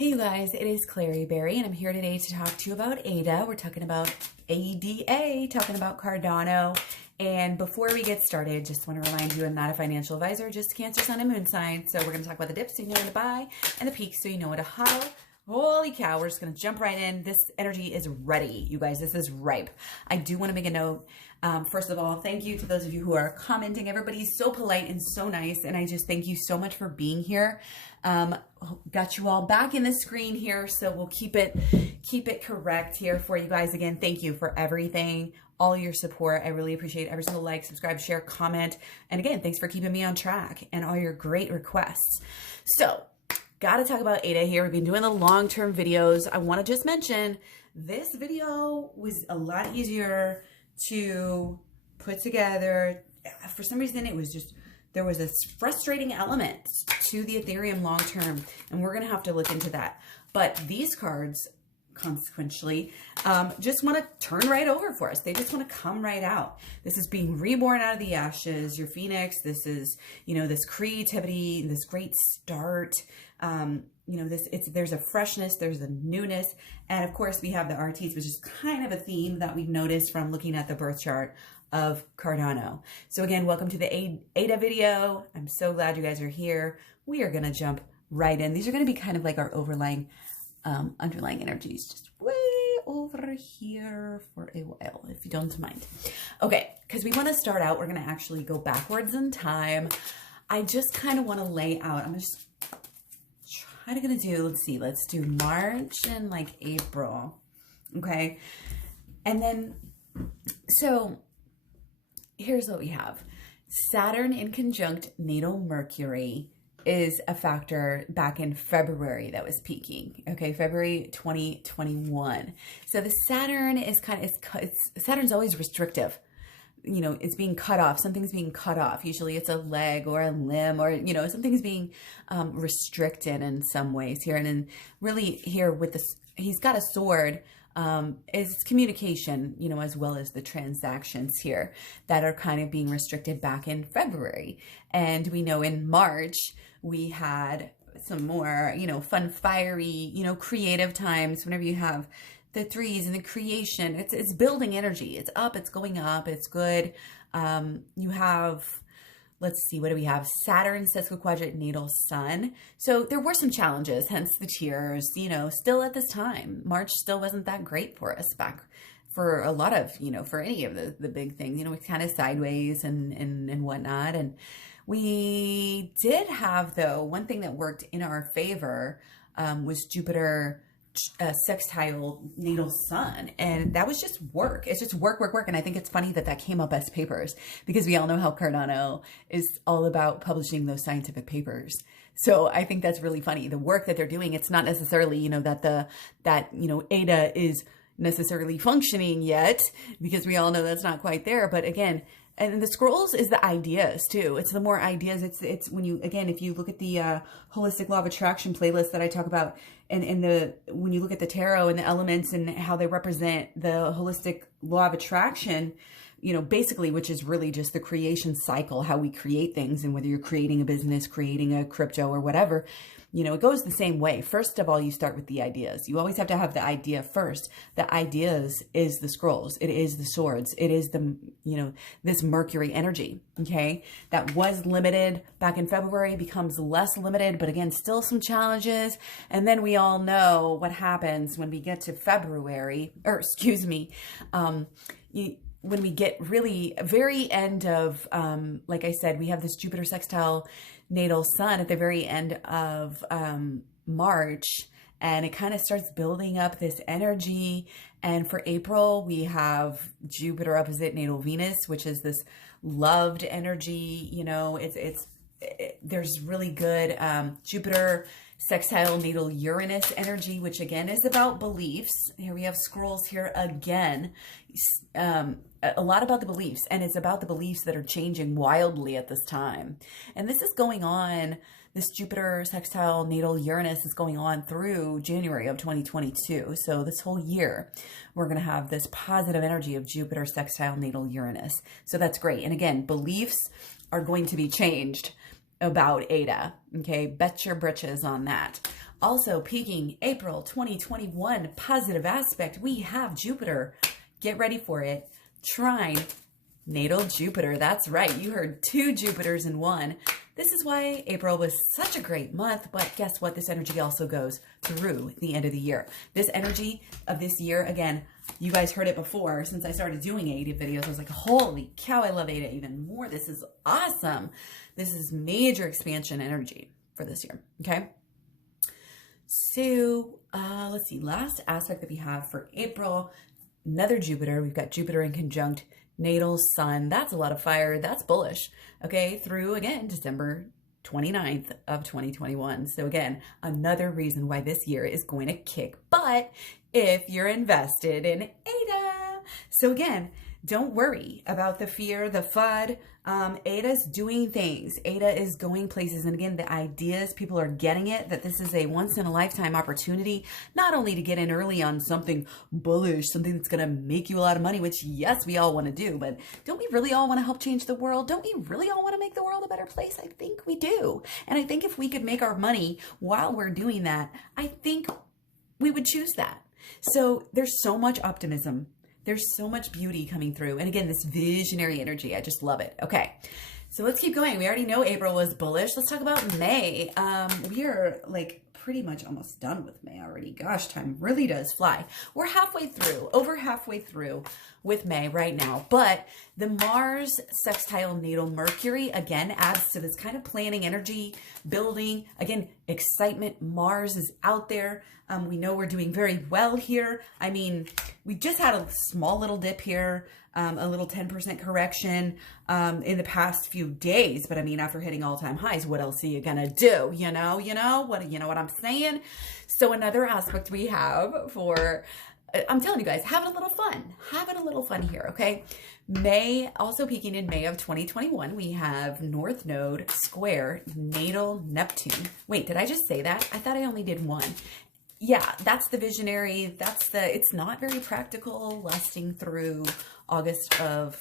Hey you guys, it is Clary Berry and I'm here today to talk to you about ADA. We're talking about ADA, talking about Cardano. And before we get started, just want to remind you I'm not a financial advisor, just Cancer, Sun, and Moon sign. So we're going to talk about the dips so you know when to buy and the peaks so you know when to hodl. Holy cow, we're just going to jump right in. This energy is ready, you guys. This is ripe. I do want to make a note. First of all, thank you to those of you who are commenting. Everybody's so polite and so nice, and I just thank you so much for being here. Got you all back in the screen here, so we'll keep it correct here for you guys. Again, thank you for everything, all your support. I really appreciate every single like, subscribe, share, comment, and again, thanks for keeping me on track and all your great requests. So, got to talk about ADA here. We've been doing the long-term videos. I want to just mention this video was a lot easier to put together. For some reason, it was just, there was a frustrating element to the Ethereum long-term, and we're going to have to look into that. But these cards, consequently, just want to turn right over for us. They just want to come right out. This is being reborn out of the ashes, your phoenix. This is, you know, this creativity, this great start. You know, there's a freshness, there's a newness. And of course we have the RTs, which is kind of a theme that we've noticed from looking at the birth chart of Cardano. So again, welcome to the ADA video. I'm so glad you guys are here. We are going to jump right in. These are going to be kind of like our underlying energies, just way over here for a while, if you don't mind. Okay, because we want to start out, we're going to actually go backwards in time. I just kind of want to lay out, I'm just trying to do, let's do March and like April. Okay. And then, so here's what we have. Saturn in conjunct Natal Mercury is a factor back in February that was peaking. Okay, February 2021. So the Saturn is Saturn's always restrictive. You know, it's being cut off. Something's being cut off. Usually it's a leg or a limb, or, you know, something's being restricted in some ways here. And then really here with this, he's got a sword, is communication, you know, as well as the transactions here that are kind of being restricted back in February. And we know in March, we had some more, you know, fun, fiery, you know, creative times whenever you have the threes and the creation. It's building energy. It's up, it's going up, it's good. You have, let's see, what do we have? Saturn sesquiquadrate natal sun. So there were some challenges, hence the tears, you know, still at this time. March still wasn't that great for us back for a lot of, you know, for any of the big things, you know, it's kind of sideways and whatnot. And we did have, though, one thing that worked in our favor was Jupiter sextile natal sun, and that was just work. It's just work. And I think it's funny that came up as papers, because we all know how Cardano is all about publishing those scientific papers. So I think that's really funny, the work that they're doing. It's not necessarily, you know, that you know, ADA is necessarily functioning yet, because we all know that's not quite there. But again, and the scrolls is the ideas too. It's the more ideas. It's when you, again, if you look at the holistic law of attraction playlist that I talk about, and when you look at the tarot and the elements and how they represent the holistic law of attraction, you know, basically, which is really just the creation cycle, how we create things, and whether you're creating a business, creating a crypto or whatever, you know, it goes the same way. First of all, you start with the ideas. You always have to have the idea first. The ideas is the scrolls. It is the swords. It is the, you know, this Mercury energy, okay? That was limited back in February, becomes less limited, but again, still some challenges. And then we all know what happens when we get to February, or excuse me, when we get really very end of, like I said, we have this Jupiter sextile natal sun at the very end of March, and it kind of starts building up this energy. And for April, we have Jupiter opposite natal Venus, which is this loved energy. You know, there's really good Jupiter sextile natal Uranus energy, which again is about beliefs. Here we have scrolls here again. A lot about the beliefs, and it's about the beliefs that are changing wildly at this time. And this is going on, this Jupiter sextile natal Uranus is going on through January of 2022. So this whole year, we're going to have this positive energy of Jupiter sextile natal Uranus. So that's great. And again, beliefs are going to be changed about ADA. Okay, bet your britches on that. Also peaking April 2021, positive aspect, we have Jupiter. Get ready for it. Trine natal Jupiter. That's right. You heard 2 Jupiters in one. This is why April was such a great month, but guess what? This energy also goes through the end of the year. This energy of this year, again, you guys heard it before. Since I started doing ADA videos, I was like, holy cow, I love ADA even more. This is awesome. This is major expansion energy for this year, okay? So let's see, last aspect that we have for April, another Jupiter. We've got Jupiter in conjunct natal sun. That's a lot of fire. That's bullish, okay? Through, again, December 29th of 2021. So again, another reason why this year is going to kick butt if you're invested in ADA. So again, don't worry about the fear, the FUD. ADA's doing things. ADA is going places. And again, the ideas, people are getting it, that this is a once in a lifetime opportunity, not only to get in early on something bullish, something that's going to make you a lot of money, which yes, we all want to do, but don't we really all want to help change the world? Don't we really all want to make the world a better place? I think we do. And I think if we could make our money while we're doing that, I think we would choose that. So there's so much optimism. There's so much beauty coming through. And again, this visionary energy, I just love it. Okay, so let's keep going. We already know April was bullish. Let's talk about May. We are like pretty much almost done with May already. Gosh, time really does fly. We're halfway through, over halfway through with May right now. But the Mars sextile natal Mercury, again, adds to this kind of planning energy, building. Again, excitement. Mars is out there. We know we're doing very well here. I mean, we just had a small little dip here, a little 10% correction in the past few days. But I mean, after hitting all-time highs, what else are you gonna do? You know what I'm saying? So another aspect we have for, I'm telling you guys, having a little fun here, okay? May, also peaking in May of 2021, we have North Node square natal Neptune. Wait, did I just say that? I thought I only did one. Yeah, that's the visionary. That's the, it's not very practical, lasting through August 4th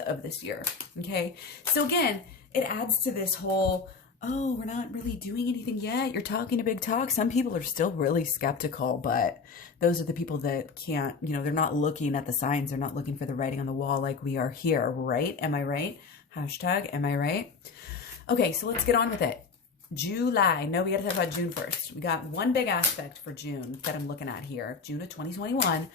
of this year. Okay. So again, it adds to this whole, oh, we're not really doing anything yet. You're talking a big talk. Some people are still really skeptical, but those are the people that can't, you know, they're not looking at the signs. They're not looking for the writing on the wall like we are here, right? Am I right? Hashtag, am I right? Okay, so let's get on with it. July. No, we got to talk about June first. We got one big aspect for June that I'm looking at here. June of 2021.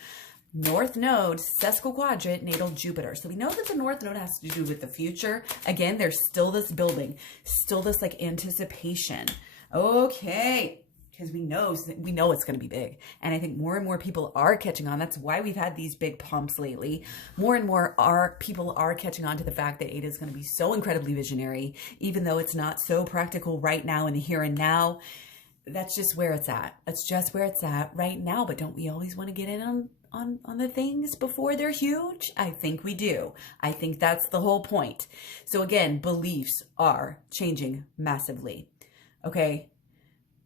North Node, sesquiquadrant, natal Jupiter. So we know that the North Node has to do with the future. Again, there's still this building, still this like anticipation. Okay. Because we know it's going to be big. And I think more and more people are catching on. That's why we've had these big pumps lately. More and more people are catching on to the fact that ADA is going to be so incredibly visionary, even though it's not so practical right now in the here and now. That's just where it's at. That's just where it's at right now. But don't we always want to get in on the things before they're huge? I think we do. I think that's the whole point. So again, beliefs are changing massively. Okay.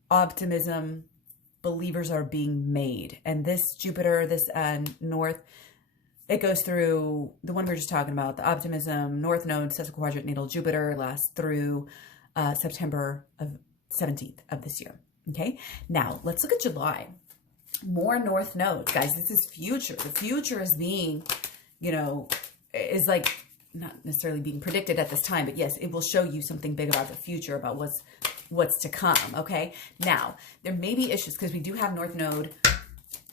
Optimism, believers are being made. And this Jupiter, this North, it goes through the one we were just talking about, the optimism, North Node, sesquiquadrant natal Jupiter lasts through September of 17th of this year. Okay, now let's look at July. More North Nodes, guys. This is future. The future is being, you know, is like not necessarily being predicted at this time, but yes, it will show you something big about the future, about what's to come. Okay, now there may be issues because we do have North Node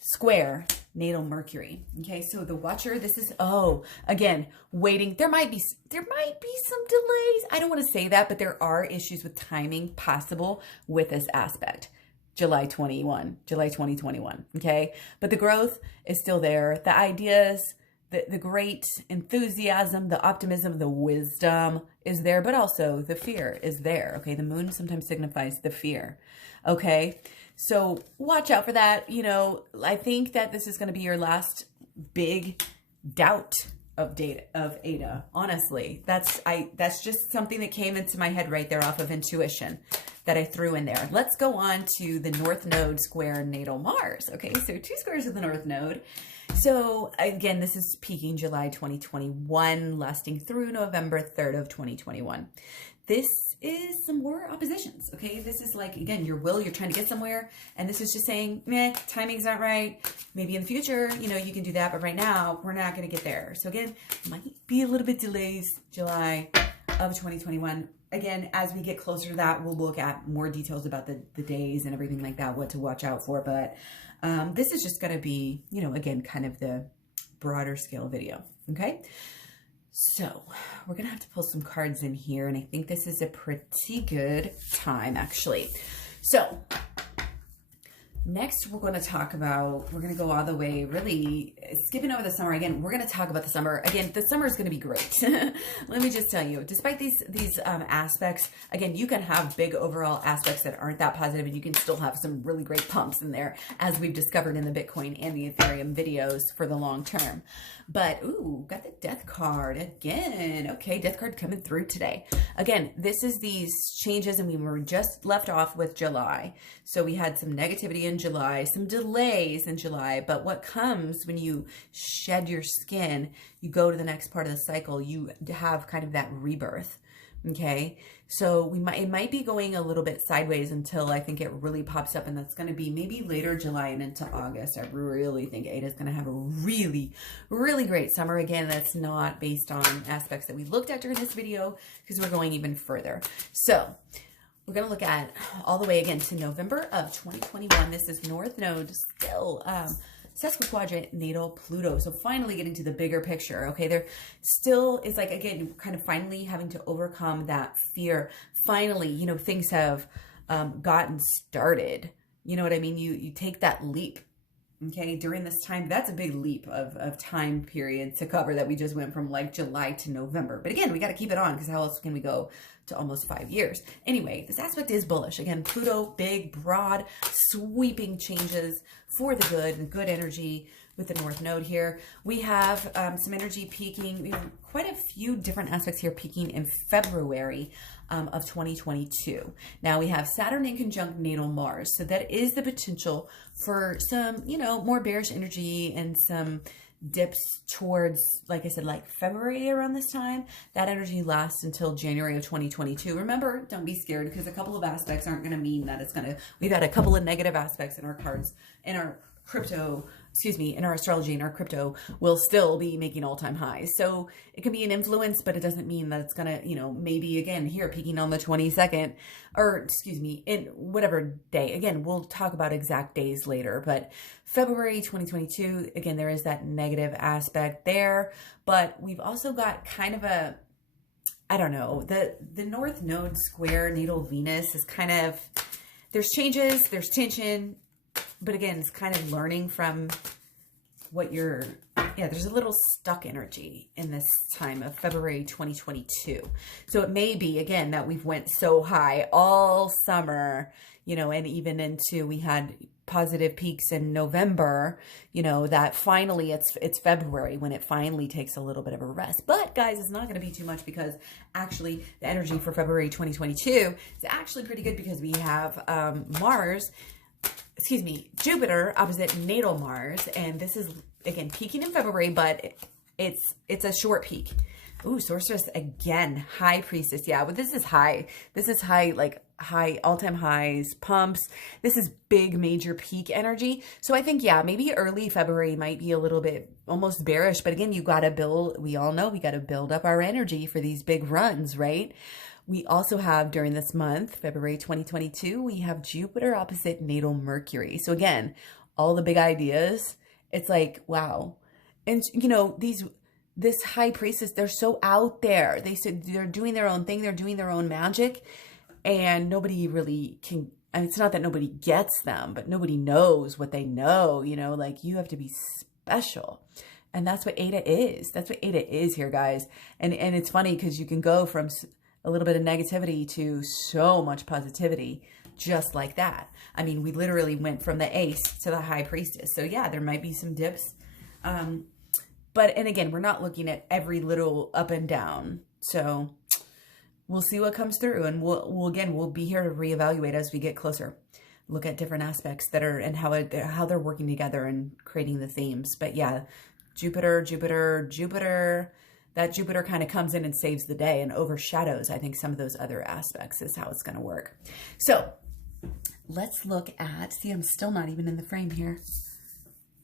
square natal Mercury. Okay, so the watcher, this is, oh, again, waiting. There might be some delays. I don't want to say that, but there are issues with timing possible with this aspect. July 2021. Okay, but the growth is still there. The ideas, the great enthusiasm, the optimism, the wisdom is there, but also the fear is there. Okay, the moon sometimes signifies the fear. Okay, so watch out for that. You know, I think that this is going to be your last big doubt of ADA. Honestly, that's just something that came into my head right there off of intuition that I threw in there. Let's go on to the North Node square natal Mars. Okay, so 2 squares of the North Node. So again, this is peaking July 2021, lasting through November 3rd of 2021. This is some more oppositions, okay? This is like, again, your will, you're trying to get somewhere, and this is just saying, meh, timing's not right. Maybe in the future, you know, you can do that, but right now, we're not going to get there. So again, might be a little bit delays, July of 2021. Again, as we get closer to that, we'll look at more details about the days and everything like that, what to watch out for. But this is just going to be, you know, again, kind of the broader scale video, okay? So we're going to have to pull some cards in here, and I think this is a pretty good time, actually. So next, we're going to talk about, we're going to go all the way, really skipping over the summer. Again, we're going to talk about the summer. Again, the summer is going to be great. Let me just tell you, despite these aspects, again, you can have big overall aspects that aren't that positive, and you can still have some really great pumps in there, as we've discovered in the Bitcoin and the Ethereum videos for the long term. But, ooh, got the death card again. Okay, death card coming through today. Again, this is these changes, and we were just left off with July. So we had some negativity in July, some delays in July, but what comes when you shed your skin, you go to the next part of the cycle, you have kind of that rebirth. Okay, so it might be going a little bit sideways until I think it really pops up, and that's going to be maybe later July and into August. I really think Ada is going to have a really, really great summer. Again, that's not based on aspects that we looked at during this video, because we're going even further. So we're going to look at all the way again to November of 2021. This is North Node still sesquiquadrant natal Pluto. So finally getting to the bigger picture. Okay, there still is, like, again, kind of finally having to overcome that fear. Finally, you know, things have gotten started. You know what I mean? You take that leap. Okay, during this time, that's a big leap of time period to cover, that we just went from like July to November. But again, we got to keep it on, because how else can we go to almost 5 years? Anyway, this aspect is bullish. Again, Pluto, big, broad, sweeping changes for the good, and good energy with the North Node here. We have some energy peaking. We have quite a few different aspects here peaking in February of 2022. Now we have Saturn in conjunct natal Mars. So that is the potential for some, you know, more bearish energy and some dips towards, like I said, like February around this time. That energy lasts until January of 2022. Remember, don't be scared, because a couple of aspects aren't going to mean that it's going to, we've had a couple of negative aspects in our cards, in our crypto, in our astrology and our crypto will still be making all-time highs. So it can be an influence, but it doesn't mean that it's going to, you know, maybe again here peaking on the 22nd, or in whatever day. Again, we'll talk about exact days later, but February 2022, again, there is that negative aspect there, but we've also got kind of a, I don't know, the North Node square natal Venus is kind of, there's changes, there's tension, but again, it's kind of learning from what you're, there's a little stuck energy in this time of February 2022. So it may be, again, that we've went so high all summer, you know, and even into, we had positive peaks in November, you know, that finally it's February when it finally takes a little bit of a rest. But guys, it's not going to be too much, because actually the energy for February 2022 is actually pretty good, because we have Jupiter opposite natal Mars, and this is again peaking in February, but it's a short peak. Ooh, sorceress again, high priestess. Yeah, but this is high. This is high, like high all-time highs, pumps. This is big major peak energy. So I think, yeah, maybe early February might be a little bit almost bearish, but again, you got to build, we all know we got to build up our energy for these big runs, right? We also have during this month, February 2022, we have Jupiter opposite natal Mercury. So again, all the big ideas, it's like, wow. And you know, this high priestess, they're so out there. They said they're doing their own thing. They're doing their own magic, and nobody really can. I mean, it's not that nobody gets them, but nobody knows what they know, you know, like you have to be special. And that's what Ada is. That's what Ada is here, guys. And it's funny, because you can go from a little bit of negativity to so much positivity just like that. I mean, we literally went from the ace to the high priestess. So yeah, there might be some dips. But, and again, we're not looking at every little up and down. So we'll see what comes through, and we'll be here to reevaluate as we get closer. Look at different aspects that are, and how they're working together and creating the themes. But yeah, Jupiter, that Jupiter kind of comes in and saves the day and overshadows, I think, some of those other aspects is how it's going to work. So let's look at, see, I'm still not even in the frame here.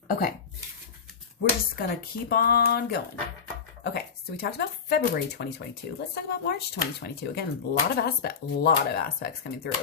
Okay. We're just going to keep on going. Okay, so we talked about February 2022. Let's talk about March 2022. Again, a lot of aspects coming through.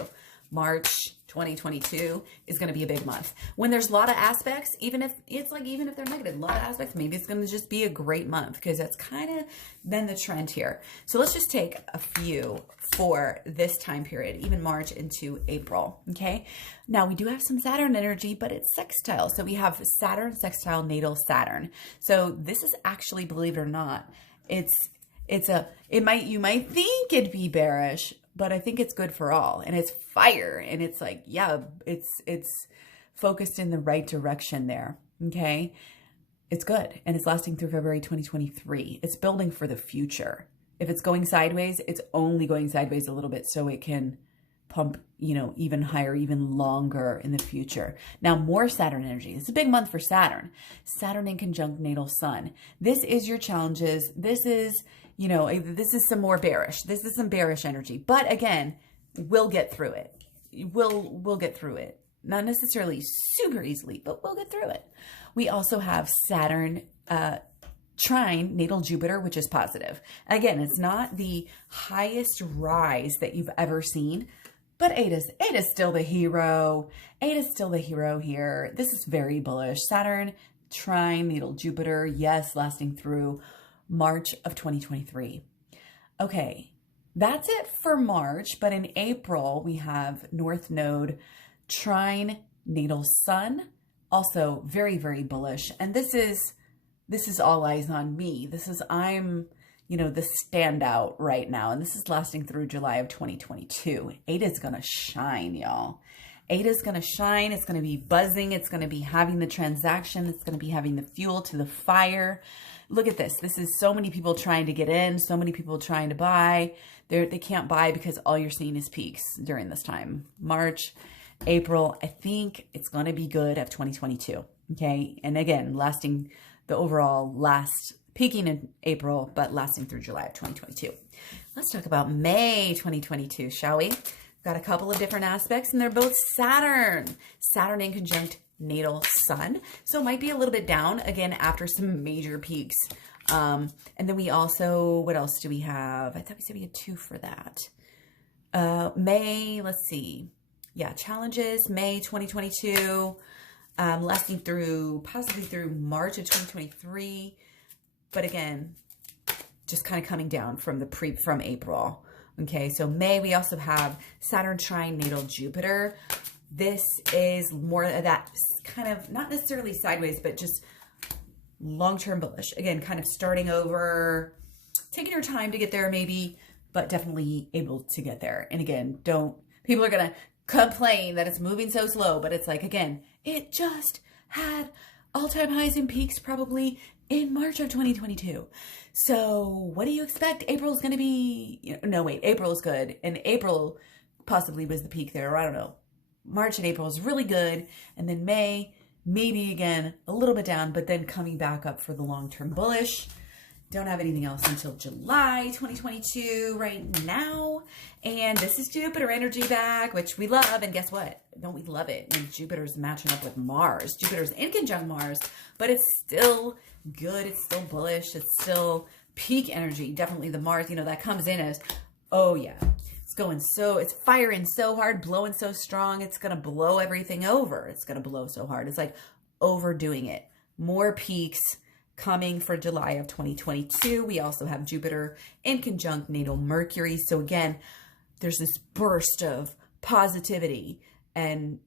March 2022 is going to be a big month. When there's a lot of aspects, even if they're negative, a lot of aspects, maybe it's going to just be a great month, because that's kind of been the trend here. So let's just take a few for this time period, even March into April. Okay. Now we do have some Saturn energy, but it's sextile. So we have Saturn sextile natal Saturn. So this is actually, believe it or not, you might think it'd be bearish, but I think it's good for all, and it's fire, and it's like, yeah, it's focused in the right direction there. Okay. It's good. And it's lasting through February 2023. It's building for the future. If it's going sideways, it's only going sideways a little bit so it can pump, even higher, even longer in the future. Now, more Saturn energy. It's a big month for Saturn. Saturn in conjunct natal sun. This is your challenges. This is, this is some more bearish. This is some bearish energy. But again, we'll get through it. We'll get through it. Not necessarily super easily, but we'll get through it. We also have Saturn trine natal Jupiter, which is positive. Again, it's not the highest rise that you've ever seen, but Ada's still the hero. Ada's still the hero here. This is very bullish. Saturn trine natal Jupiter, yes, lasting through March of 2023. Okay, that's it for March, but in April, we have North Node trine natal Sun, also very, very bullish. And this is all eyes on me. I'm the standout right now. And this is lasting through July of 2022. Ada's going to shine, y'all. Ada's going to shine. It's going to be buzzing. It's going to be having the transaction. It's going to be having the fuel to the fire. Look at this. This is so many people trying to get in, so many people trying to buy. They can't buy because all you're seeing is peaks during this time. March, April, I think it's going to be good of 2022. Okay. And again, lasting the overall peaking in April, but lasting through July of 2022. Let's talk about May 2022, shall we? We've got a couple of different aspects, and they're both Saturn in conjunct natal sun. So it might be a little bit down again after some major peaks. And then we also, what else do we have? I thought we said we had 2 for that. May, let's see. Yeah, challenges, May 2022, lasting possibly through March of 2023. But again, just kind of coming down from April. Okay, so May, we also have Saturn trine natal Jupiter. This is more of that kind of, not necessarily sideways, but just long-term bullish. Again, kind of starting over, taking your time to get there maybe, but definitely able to get there. And again, people are going to complain that it's moving so slow, but it's like, again, it just had all-time highs and peaks probably in March of 2022. So what do you expect? April's going to be, no, wait, April is good. And April possibly was the peak there. Or I don't know. March and April is really good. And then May, maybe again, a little bit down, but then coming back up for the long-term bullish. Don't have anything else until July 2022 right now. And this is Jupiter energy back, which we love. And guess what? Don't we love it when Jupiter's matching up with Mars? Jupiter's in conjunct Mars, but it's still good. It's still bullish. It's still peak energy. Definitely the Mars, that comes in as, oh yeah, it's firing so hard, blowing so strong. It's going to blow everything over. It's going to blow so hard. It's like overdoing it. More peaks coming for July of 2022. We also have Jupiter in conjunct natal Mercury. So again, there's this burst of positivity. And,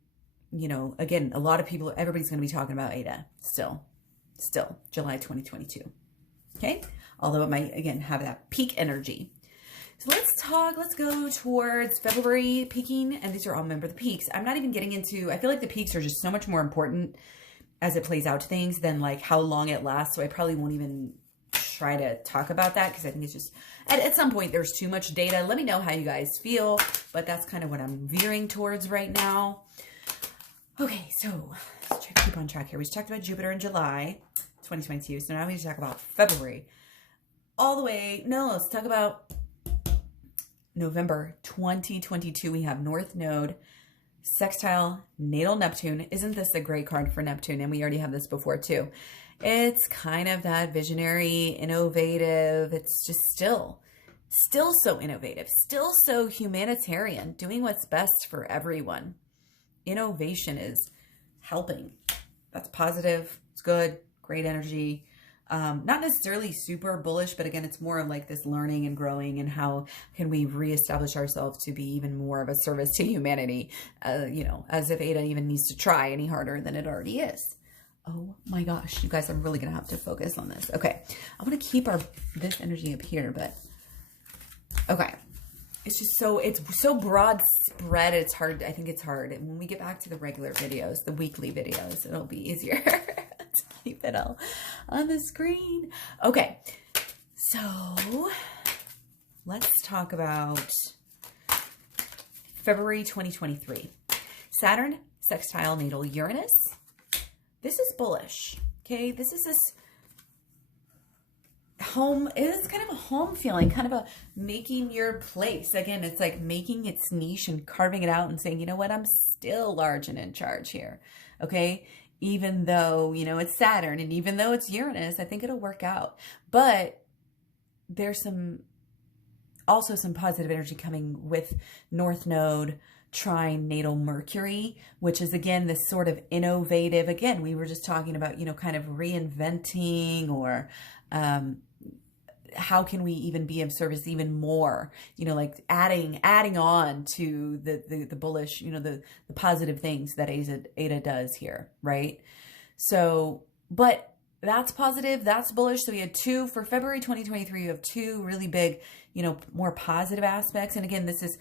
again, a lot of people, everybody's going to be talking about Ada still, July 2022. Okay. Although it might, again, have that peak energy. So let's go towards February peaking. And these are all, remember, the peaks. I'm not even getting into, I feel like the peaks are just so much more important as it plays out to things than like how long it lasts. So I probably won't even try to talk about that because I think it's just, at some point there's too much data. Let me know how you guys feel, but that's kind of what I'm veering towards right now. Okay, so let's try to keep on track here. We just talked about Jupiter in July 2022. So now we need to talk about February. all the way, no, let's talk about November 2022. We have North Node, sextile, natal Neptune. Isn't this a great card for Neptune? And we already have this before too. It's kind of that visionary, innovative. It's just still so innovative, still so humanitarian, doing what's best for everyone. Innovation is helping. That's positive. It's good. Great energy. Not necessarily super bullish, but again, it's more of like this learning and growing and how can we reestablish ourselves to be even more of a service to humanity, you know, as if Ada even needs to try any harder than it already is. Oh my gosh, you guys, I'm really going to have to focus on this. Okay. I want to keep this energy up here, but okay. It's just it's so broad spread. It's hard. I think it's hard. And when we get back to the regular videos, the weekly videos, it'll be easier to keep it all on the screen. Okay. So let's talk about February 2023. Saturn, sextile, natal Uranus. This is bullish. Okay. This is this home. It is kind of a home feeling, kind of a making your place. Again, it's like making its niche and carving it out and saying, you know what, I'm still large and in charge here. Okay. Even though, you know, it's Saturn and even though it's Uranus, I think it'll work out. But there's also some positive energy coming with North Node trine natal Mercury, which is again this sort of innovative. Again, we were just talking about, you know, kind of reinventing or how can we even be of service even more, you know, like adding on to the bullish, you know, the positive things that Ada does here, right? So, but that's positive, that's bullish. So we had two for February 2023. You have two really big, you know, more positive aspects. And again, this is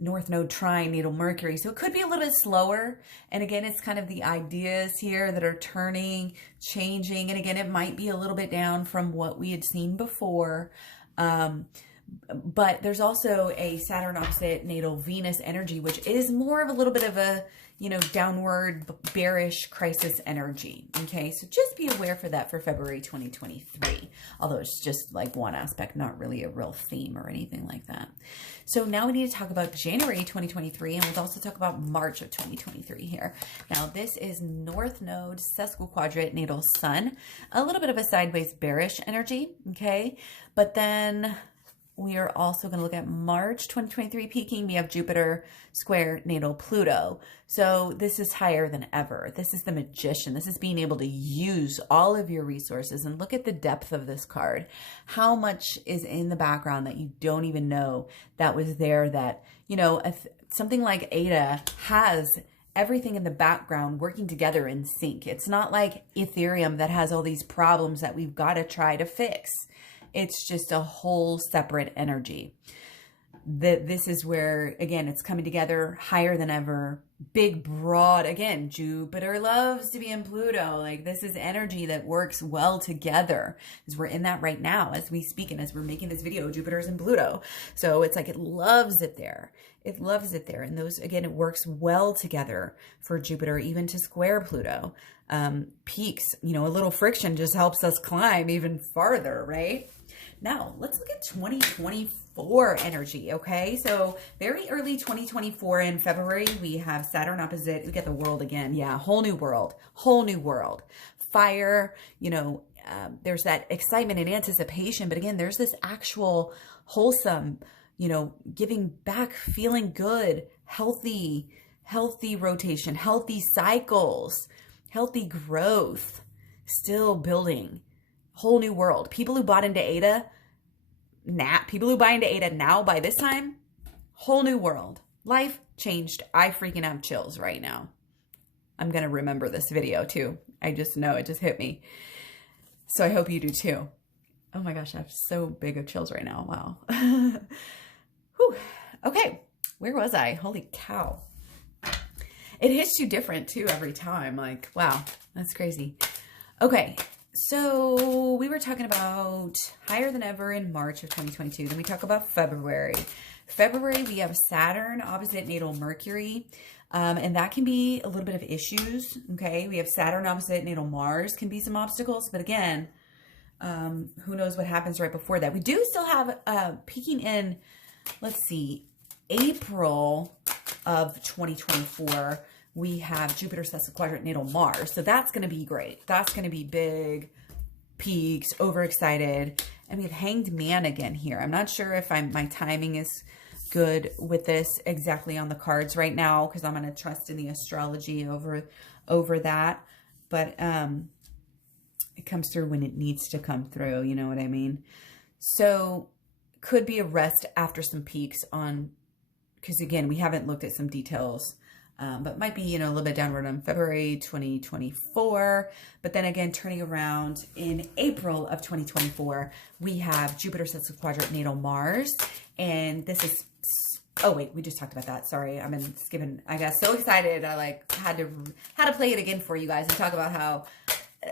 North Node trine natal Mercury. So it could be a little bit slower. And again, it's kind of the ideas here that are turning, changing. And again, it might be a little bit down from what we had seen before. But there's also a Saturn opposite natal Venus energy, which is more of a little bit of a, you know, downward bearish crisis energy. Okay. So just be aware for that for February 2023, although it's just like one aspect, not really a real theme or anything like that. So now we need to talk about January 2023, and we'll also talk about March of 2023 here. Now this is North Node sesquiquadrate natal Sun, a little bit of a sideways bearish energy. Okay. But then we are also going to look at March 2023 peaking. We have Jupiter square natal Pluto. So this is higher than ever. This is the magician. This is being able to use all of your resources, and look at the depth of this card. How much is in the background that you don't even know that was there, that, you know, something like Ada has everything in the background working together in sync. It's not like Ethereum that has all these problems that we've got to try to fix. It's just a whole separate energy. This is where, again, it's coming together higher than ever. Big, broad, again, Jupiter loves to be in Pluto. Like, this is energy that works well together, as we're in that right now as we speak. And as we're making this video, Jupiter's in Pluto. So it's like it loves it there. It loves it there. And those, again, it works well together for Jupiter, even to square Pluto. Peaks, you know, a little friction just helps us climb even farther, right? Now, let's look at 2024 energy, okay? So very early 2024 in February, we have Saturn opposite. We get the world again. Yeah, whole new world. Fire, you know, there's that excitement and anticipation. But again, there's this actual wholesome, you know, giving back, feeling good, healthy rotation, healthy cycles, healthy growth, still building. Whole new world. People who bought into Ada, people who buy into Ada now by this time, whole new world. Life changed. I freaking have chills right now. I'm going to remember this video too. I just know it just hit me. So I hope you do too. Oh my gosh, I have so big of chills right now. Wow. Whew. Okay. Where was I? Holy cow. It hits you different too every time. Like, wow, that's crazy. Okay. So we were talking about higher than ever in March of 2022. Then we talk about February. February, we have Saturn opposite natal Mercury. And that can be a little bit of issues. Okay. We have Saturn opposite natal Mars, can be some obstacles. But again, Who knows what happens right before that. We do still have peaking in, let's see, April of 2024. We have Jupiter sextile Natal Mars. So that's going to be great. That's going to be big peaks, overexcited. And we have Hanged Man again here. I'm not sure if my timing is good with this exactly on the cards right now, because I'm going to trust in the astrology over that. But it comes through when it needs to come through. You know what I mean? So could be a rest after some peaks on, because again, we haven't looked at some details. But might be, you know, a little bit downward on February 2024. But then again, turning around in April of 2024, we have Jupiter sextile Natal Mars. And this is, oh wait, we just talked about that. Sorry, I've been skipping. I got so excited. I like had to play it again for you guys and talk about how,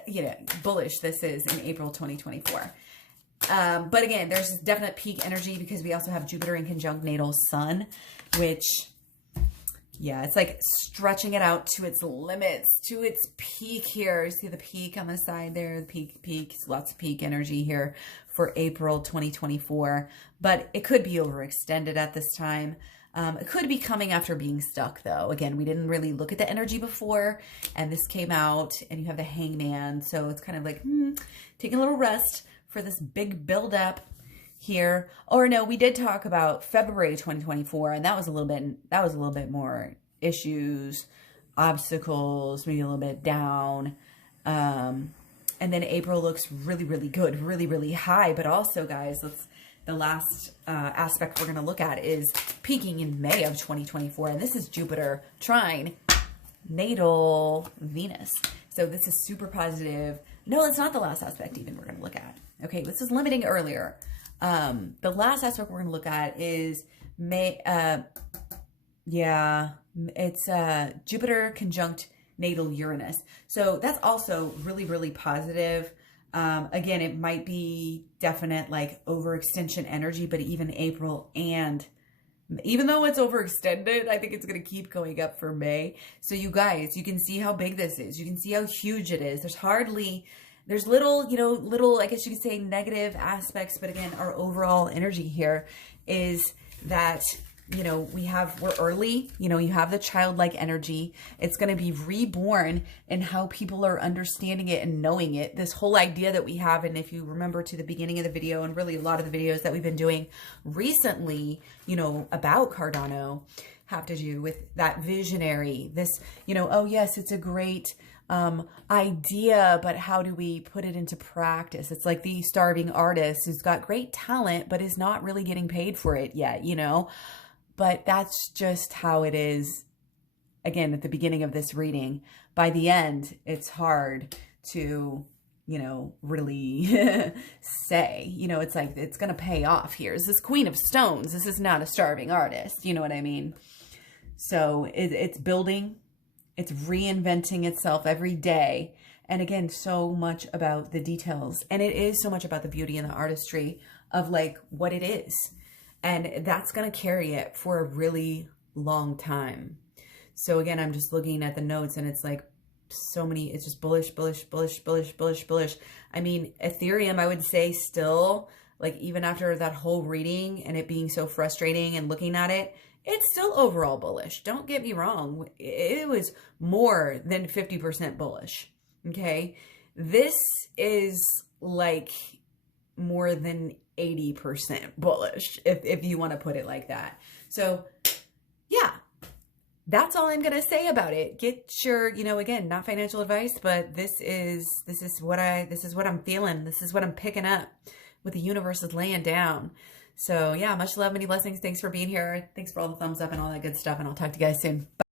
you know, bullish this is in April 2024. But again, there's definite peak energy because we also have Jupiter in conjunct natal sun, which, yeah, it's like stretching it out to its limits, to its peak here. See the peak on the side there, the peak, lots of peak energy here for April 2024. But it could be overextended at this time. It could be coming after being stuck, though. Again, we didn't really look at the energy before, and this came out, and you have the Hangman. So it's kind of like, taking a little rest for this big buildup here. Or no, we did talk about February 2024, and that was a little bit more issues, obstacles, maybe a little bit down. And then April looks really, really good, really, really high. But also, guys, the last aspect we're going to look at is peaking in May of 2024. And this is Jupiter trine natal Venus. So this is super positive. No, it's not the last aspect even we're going to look at. Okay, this is limiting earlier. The last aspect we're going to look at is it's Jupiter conjunct natal Uranus. So that's also really, really positive. Again, it might be definite like overextension energy, but even April, and even though it's overextended, I think it's going to keep going up for May. So you guys, you can see how big this is. You can see how huge it is. There's little, I guess you could say negative aspects, but again, our overall energy here is that, you know, we're early, you know, you have the childlike energy. It's going to be reborn in how people are understanding it and knowing it. This whole idea that we have, and if you remember to the beginning of the video, and really a lot of the videos that we've been doing recently, you know, about Cardano have to do with that visionary, this, you know, oh yes, it's a great idea, but how do we put it into practice? It's like the starving artist who's got great talent, but is not really getting paid for it yet, you know? But that's just how it is, again, at the beginning of this reading. By the end, it's hard to, you know, really say, you know, it's like, it's going to pay off here. This is Queen of Stones. This is not a starving artist. You know what I mean? So it's building, it's reinventing itself every day. And again, so much about the details. And it is so much about the beauty and the artistry of like what it is. And that's going to carry it for a really long time. So again, I'm just looking at the notes and it's like so many, it's just bullish, bullish, bullish, bullish, bullish, bullish. I mean, Ethereum, I would say still, like even after that whole reading and it being so frustrating and looking at it, it's still overall bullish. Don't get me wrong. It was more than 50% bullish. Okay. This is like more than 80% bullish, if you want to put it like that. So yeah, that's all I'm going to say about it. Get your, you know, again, not financial advice, but this is what I'm feeling. This is what I'm picking up, what the universe is laying down. So yeah, much love, many blessings. Thanks for being here. Thanks for all the thumbs up and all that good stuff. And I'll talk to you guys soon. Bye.